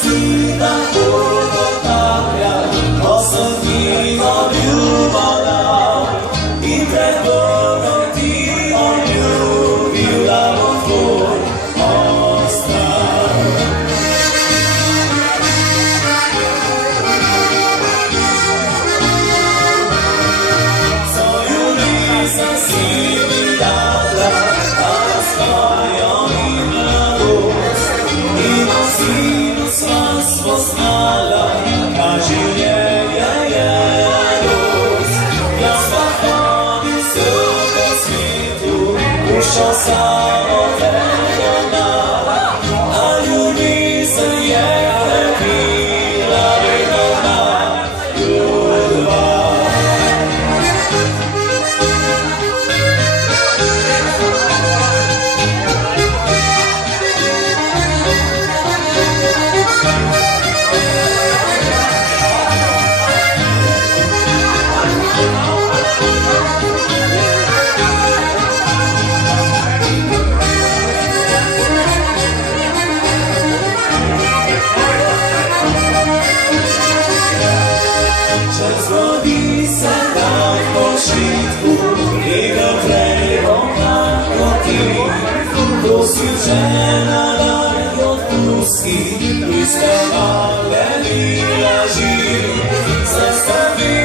svita urotavlja, osobino ljubavlja i pred Bogom ti on ljubil da mu tvoj ostav. Svoju nisam si mi dala, a svojom i mladost imam sinu sva spoznala, a življenja je radost. Ja zahvalim se po svijetu, ušao samo vedona, a ljubi se je bila vedona ljubav. Zgodi se dan po šitku i ga trebom nakoti, to si žena daj od pluski, iz te maleni laži, zastavi